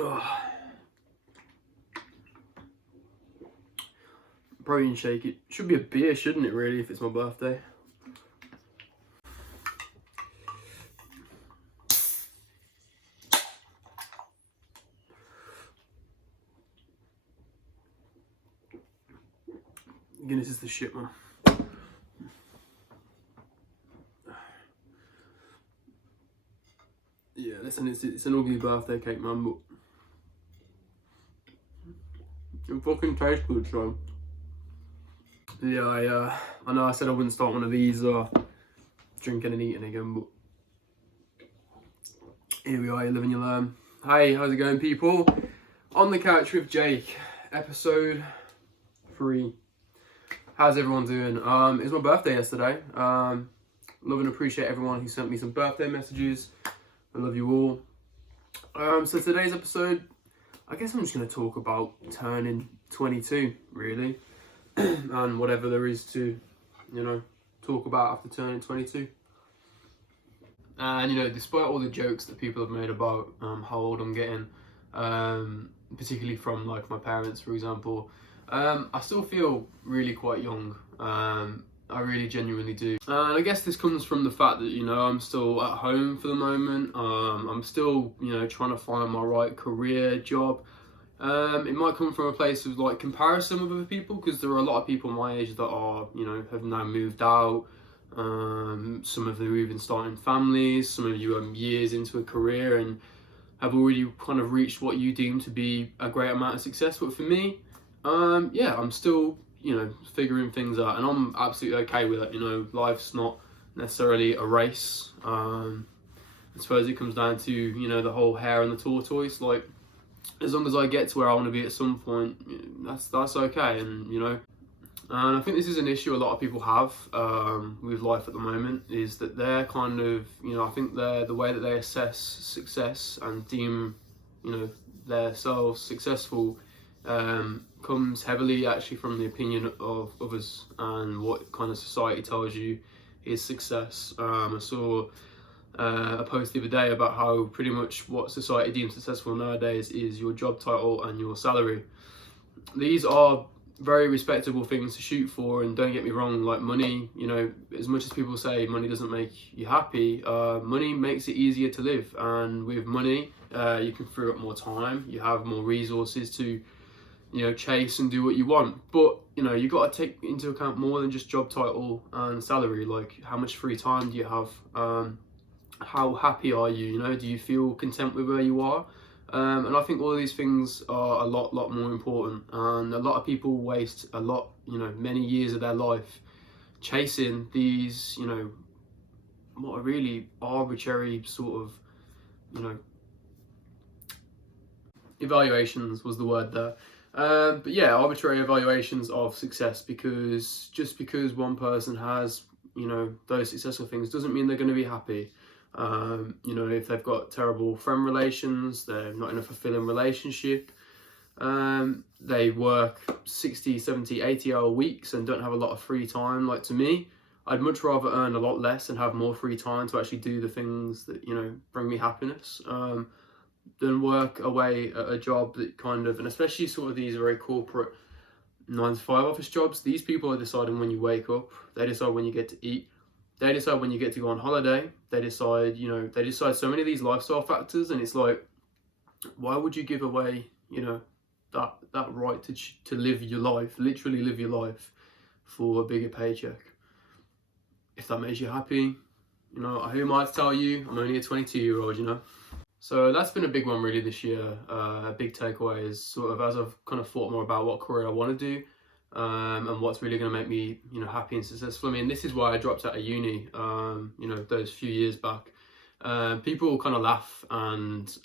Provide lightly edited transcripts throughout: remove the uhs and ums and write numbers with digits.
Oh. Protein shake. It should be a beer, shouldn't it, really, if it's my birthday? Guinness is the shit, man. Yeah, listen, it's an ugly birthday cake, man, but it fucking tastes good, so. Yeah, I know I said I wouldn't start one of these drinking and eating again, but here we are, you live and you learn. Hey, how's it going, people? On the Couch with Jake, episode 3. How's everyone doing? It was my birthday yesterday. Love and appreciate everyone who sent me some birthday messages. I love you all. So today's episode, I guess I'm just going to talk about turning 22, really. And whatever there is to, talk about after turning 22. And, despite all the jokes that people have made about how old I'm getting, particularly from, like, my parents, for example, I still feel really quite young. I really genuinely do. And I guess this comes from the fact that, I'm still at home for the moment. I'm still, trying to find my right career, job. It might come from a place of like comparison with other people, because there are a lot of people my age that are, have now moved out. Some of them are even starting families. Some of you are years into a career and have already kind of reached what you deem to be a great amount of success. But for me, I'm still, figuring things out, and I'm absolutely okay with it. Life's not necessarily a race. I suppose it comes down to, the whole hare and the tortoise. Like, as long as I get to where I want to be at some point, that's okay. And I think this is an issue a lot of people have with life at the moment, is that they're kind of, I think the way that they assess success and deem, themselves successful comes heavily actually from the opinion of others and what kind of society tells you is success. I saw a post the other day about how pretty much what society deems successful nowadays is your job title and your salary. These are very respectable things to shoot for, and don't get me wrong, like money, as much as people say money doesn't make you happy, money makes it easier to live. And with money, you can free up more time, you have more resources to chase and do what you want. But you got to take into account more than just job title and salary. Like, how much free time do you have? How happy are you? Do you feel content with where you are? And I think all of these things are a lot more important. And a lot of people waste many years of their life chasing these, what are really arbitrary sort of, evaluations was the word there. But yeah, arbitrary evaluations of success, because just because one person has, those successful things doesn't mean they're going to be happy. If they've got terrible friend relations, they're not in a fulfilling relationship, they work 60, 70, 80-hour weeks and don't have a lot of free time. Like, to me, I'd much rather earn a lot less and have more free time to actually do the things that, bring me happiness, than work away at a job that kind of, and especially sort of these very corporate 9-to-5 office jobs, these people are deciding when you wake up, they decide when you get to eat, they decide when you get to go on holiday, they decide so many of these lifestyle factors. And it's like, why would you give away, that right to live your life, literally live your life, for a bigger paycheck? If that makes you happy, who am I to tell you? I'm only a 22-year-old, So that's been a big one really this year. A big takeaway is sort of, as I've kind of thought more about what career I want to do, and what's really going to make me, happy and successful. I mean, this is why I dropped out of uni, those few years back. People kind of laugh and,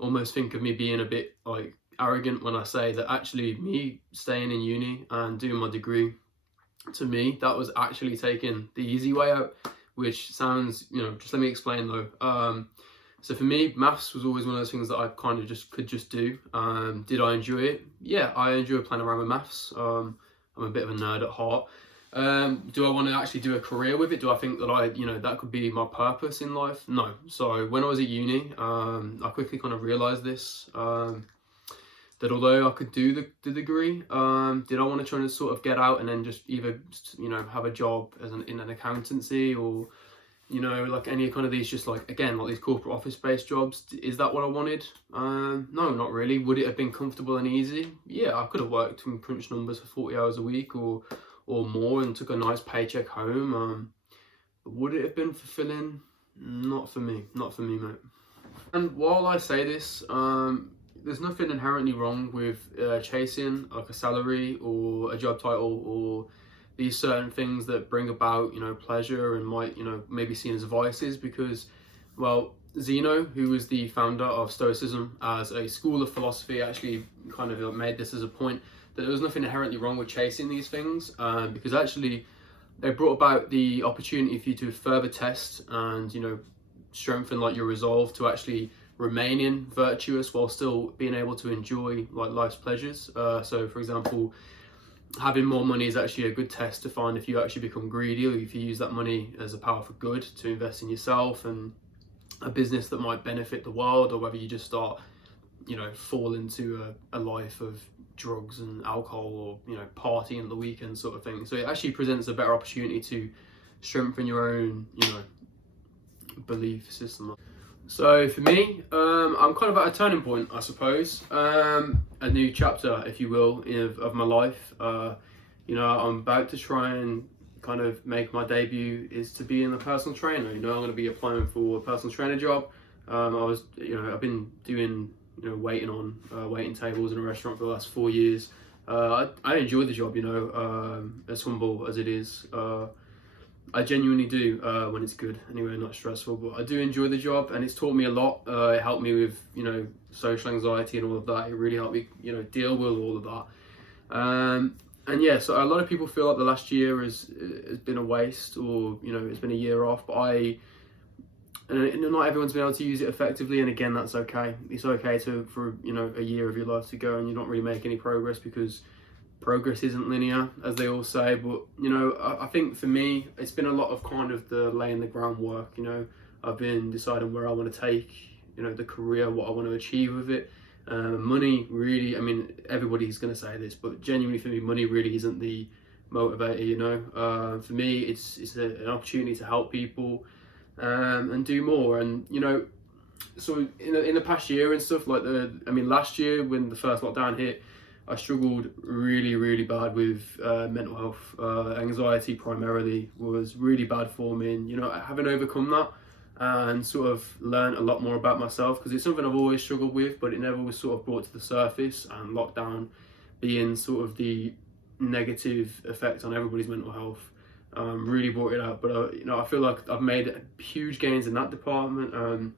almost think of me being a bit like arrogant when I say that actually me staying in uni and doing my degree, to me, that was actually taking the easy way out, which sounds, just let me explain though. So for me, maths was always one of those things that I kind of could just do. Did I enjoy it? Yeah, I enjoy playing around with maths. I'm a bit of a nerd at heart. Do I want to actually do a career with it? Do I think that that could be my purpose in life? No. So when I was at uni, I quickly kind of realised this, that although I could do the degree, did I want to try and sort of get out and then just either, have a job in an accountancy, or, like any kind of these, just like, again, like these corporate office-based jobs? Is that what I wanted? No, not really. Would it have been comfortable and easy? Yeah, I could have worked and crunched numbers for 40 hours a week or more and took a nice paycheck home. But would it have been fulfilling? Not for me, mate. And while I say this, there's nothing inherently wrong with chasing like a salary or a job title or these certain things that bring about, pleasure and might, maybe seen as vices, because, well, Zeno, who was the founder of Stoicism as a school of philosophy, actually kind of made this as a point that there was nothing inherently wrong with chasing these things, because actually they brought about the opportunity for you to further test and, strengthen like your resolve to actually remaining virtuous while still being able to enjoy like life's pleasures. So for example, having more money is actually a good test to find if you actually become greedy, or if you use that money as a power for good to invest in yourself and a business that might benefit the world, or whether you just start, fall into a life of drugs and alcohol, or partying at the weekend sort of thing. So it actually presents a better opportunity to strengthen your own, belief system. So for me, I'm kind of at a turning point, I suppose. A new chapter, if you will, of my life. I'm about to try and kind of make my debut is to be in a personal trainer. I'm going to be applying for a personal trainer job. I've been doing, waiting tables in a restaurant for the last 4 years. I enjoy the job, as humble as it is. I genuinely do, when it's good, anyway, not stressful, but I do enjoy the job, and it's taught me a lot. It helped me with, social anxiety and all of that. It really helped me, deal with all of that. And yeah, so a lot of people feel like the last year has been a waste, or, it's been a year off, but not everyone's been able to use it effectively, and again, that's okay. It's okay for a year of your life to go and you don't really make any progress, because progress isn't linear, as they all say. But I think for me, it's been a lot of kind of the laying the groundwork. I've been deciding where I want to take the career, what I want to achieve with it. Money really, I mean, everybody's going to say this, but genuinely for me, money really isn't the motivator. For me, it's an opportunity to help people and do more. And so in the past year and stuff, like last year when the first lockdown hit, I struggled really, really bad with mental health. Anxiety primarily was really bad for me, and having overcome that and sort of learned a lot more about myself, because it's something I've always struggled with, but it never was sort of brought to the surface, and lockdown being sort of the negative effect on everybody's mental health really brought it out. But I feel like I've made huge gains in that department, and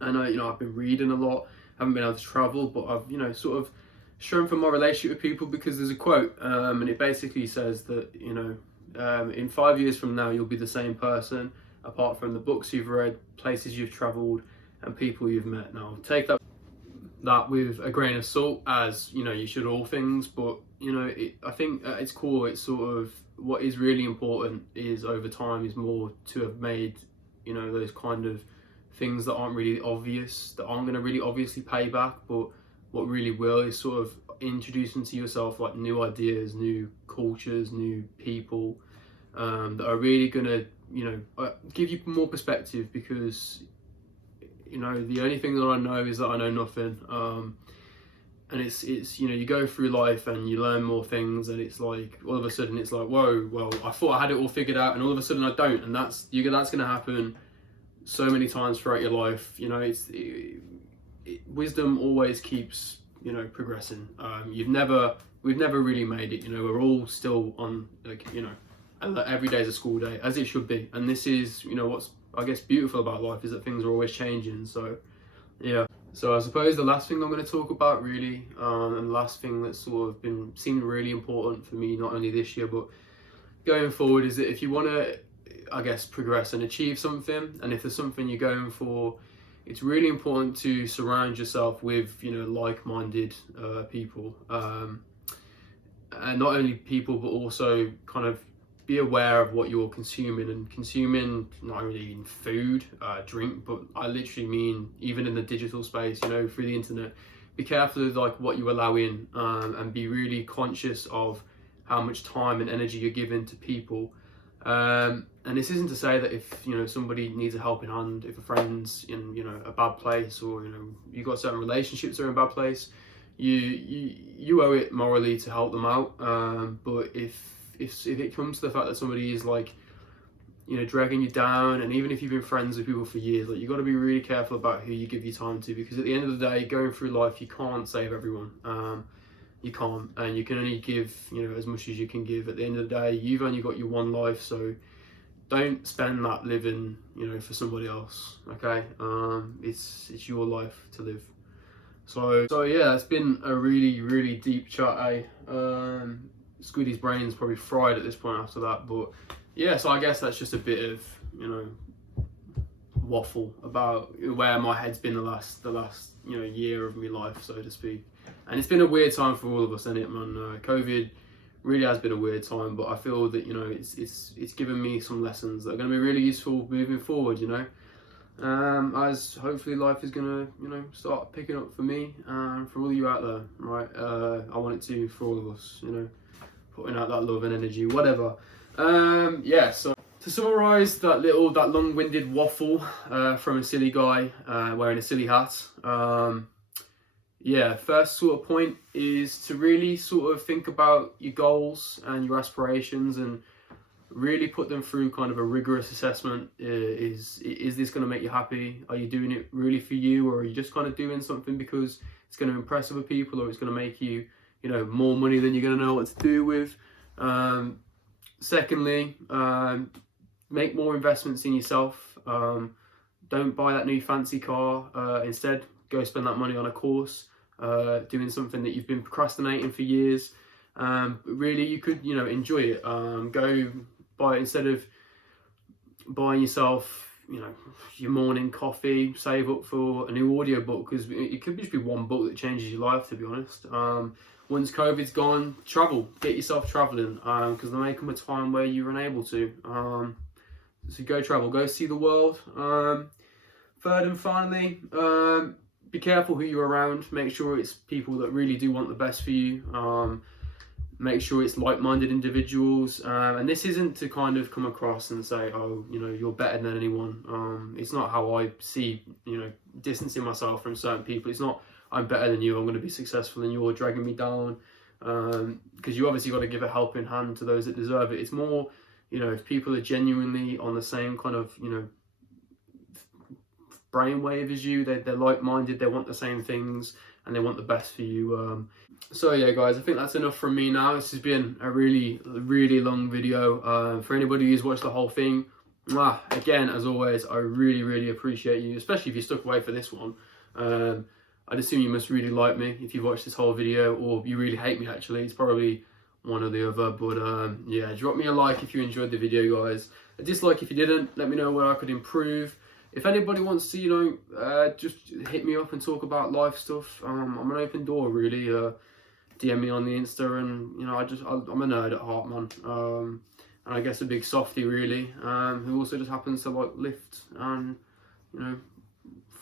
I've been reading a lot, haven't been able to travel, but I've sort of strengthened my relationship with people, because there's a quote, and it basically says that in 5 years from now you'll be the same person, apart from the books you've read, places you've traveled, and people you've met. Now take that with a grain of salt, as you should all things, but I think at its core, it's sort of what is really important is over time is more to have made those kind of things that aren't really obvious, that aren't going to really obviously pay back, but what really will is sort of introducing to yourself like new ideas, new cultures, new people that are really going to give you more perspective, because the only thing that I know is that I know nothing, and it's you go through life and you learn more things, and it's like all of a sudden it's like, whoa, well, I thought I had it all figured out, and all of a sudden I don't, and that's going to happen so many times throughout your life. Wisdom always keeps progressing. We've never really made it. We're all still on, every day is a school day, as it should be. And this is what's, I guess, beautiful about life, is that things are always changing. So yeah, so I suppose the last thing I'm going to talk about really, and the last thing that's sort of seemed really important for me, not only this year but going forward, is that if you want to, I guess, progress and achieve something, and if there's something you're going for, it's really important to surround yourself with like-minded people, and not only people, but also kind of be aware of what you're consuming, and consuming not only in food, drink, but I literally mean even in the digital space, you know, through the internet. Be careful of like what you allow in, and be really conscious of how much time and energy you're giving to people. And this isn't to say that if, you know, somebody needs a helping hand, if a friend's in, you know, a bad place, or, you know, you've got certain relationships that are in a bad place, you owe it morally to help them out. But if it comes to the fact that somebody is like, you know, dragging you down, and even if you've been friends with people for years, like, you got to be really careful about who you give your time to, because at the end of the day, going through life, you can't save everyone. You can't, and you can only give, you know, as much as you can give. At the end of the day, you've only got your one life, so don't spend that living, you know, for somebody else. Okay, it's your life to live. So yeah, it's been a really deep chat. Squiddy's brain's probably fried at this point after that, but yeah. So I guess that's just a bit of, you know, waffle about where my head's been the last you know, year of my life, so to speak. And it's been a weird time for all of us, isn't it, man? COVID really has been a weird time, but I feel that, you know, it's given me some lessons that are going to be really useful moving forward, you know, as hopefully life is going to, you know, start picking up for me and for all you out there, right? I want it to for all of us, you know, putting out that love and energy, whatever. Yeah, so to summarise that long-winded waffle from a silly guy wearing a silly hat, yeah, first sort of point is to really sort of think about your goals and your aspirations, and really put them through kind of a rigorous assessment. Is this going to make you happy? Are you doing it really for you, or are you just kind of doing something because it's going to impress other people, or it's going to make you, you know, more money than you're going to know what to do with? Secondly, make more investments in yourself. Don't buy that new fancy car. Instead, go spend that money on a course, doing something that you've been procrastinating for years. Really, you could, you know, enjoy it. Go buy, instead of buying yourself, you know, your morning coffee, save up for a new audiobook, because it could just be one book that changes your life, to be honest. Once COVID's gone, travel, get yourself traveling, because there may come a time where you're unable to. So go travel, go see the world. Third and finally, be careful who you're around. Make sure it's people that really do want the best for you. Make sure it's like-minded individuals. And this isn't to kind of come across and say, oh, you know, you're better than anyone. It's not how I see, you know, distancing myself from certain people. It's not, I'm better than you, I'm going to be successful and you're dragging me down. Because you obviously got to give a helping hand to those that deserve it. It's more, you know, if people are genuinely on the same kind of, you know, brainwave as you, they're like-minded, they want the same things, and they want the best for you. So yeah, guys, I think that's enough from me now. This has been a really long video. For anybody who's watched the whole thing, again, as always, I really appreciate you, especially if you stuck away for this one. I'd assume you must really like me if you've watched this whole video, or you really hate me. Actually, it's probably one or the other, but yeah, drop me a like if you enjoyed the video, guys. A dislike if you didn't. Let me know where I could improve. If anybody wants to, you know, just hit me up and talk about life stuff, I'm an open door, really. DM me on the Insta, and, you know, I'm a nerd at heart, man. And I guess a big softie, really, who also just happens to like lift and, you know,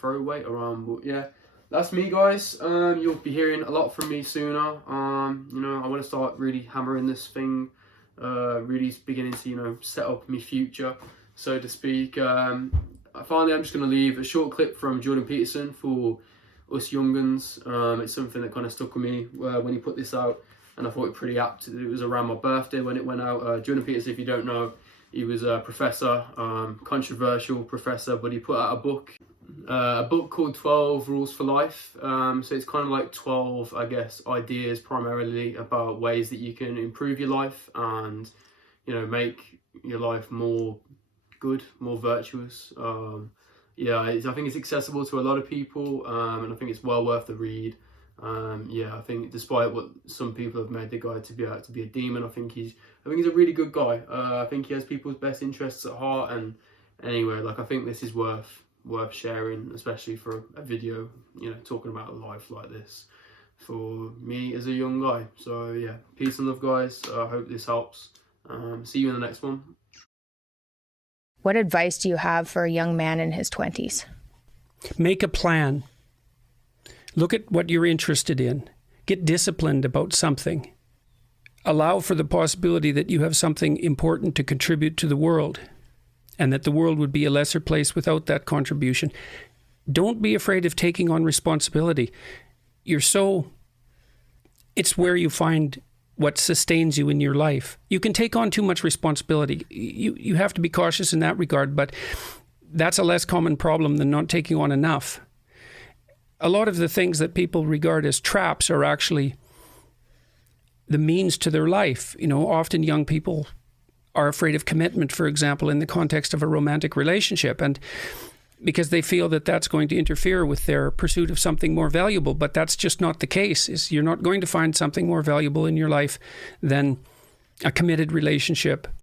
throw weight around. But yeah, that's me, guys. You'll be hearing a lot from me sooner. You know, I want to start really hammering this thing, really beginning to, you know, set up my future, so to speak. Finally, I'm just going to leave a short clip from Jordan Peterson for us younguns. It's something that kind of stuck with me when he put this out, and I thought it pretty apt. It was around my birthday when it went out. Jordan Peterson, if you don't know, he was a professor, controversial professor, but he put out a book called 12 Rules for Life. So it's kind of like 12, I guess, ideas primarily about ways that you can improve your life and, you know, make your life more good, more virtuous. Yeah, I think it's accessible to a lot of people, and I think it's well worth the read. Yeah, I think despite what some people have made the guy to be a demon, I think he's a really good guy. I think he has people's best interests at heart, and anyway, like, I think this is worth sharing, especially for a video, you know, talking about life like this for me as a young guy. So yeah, peace and love, guys. I hope this helps, See you in the next one. What advice do you have for a young man in his 20s? Make a plan. Look at what you're interested in. Get disciplined about something. Allow for the possibility that you have something important to contribute to the world, and that the world would be a lesser place without that contribution. Don't be afraid of taking on responsibility. It's where you find what sustains you in your life. You can take on too much responsibility. You have to be cautious in that regard, but that's a less common problem than not taking on enough. A lot of the things that people regard as traps are actually the means to their life. Often young people are afraid of commitment, for example, in the context of a romantic relationship, and because they feel that that's going to interfere with their pursuit of something more valuable. But that's just not the case. You're not going to find something more valuable in your life than a committed relationship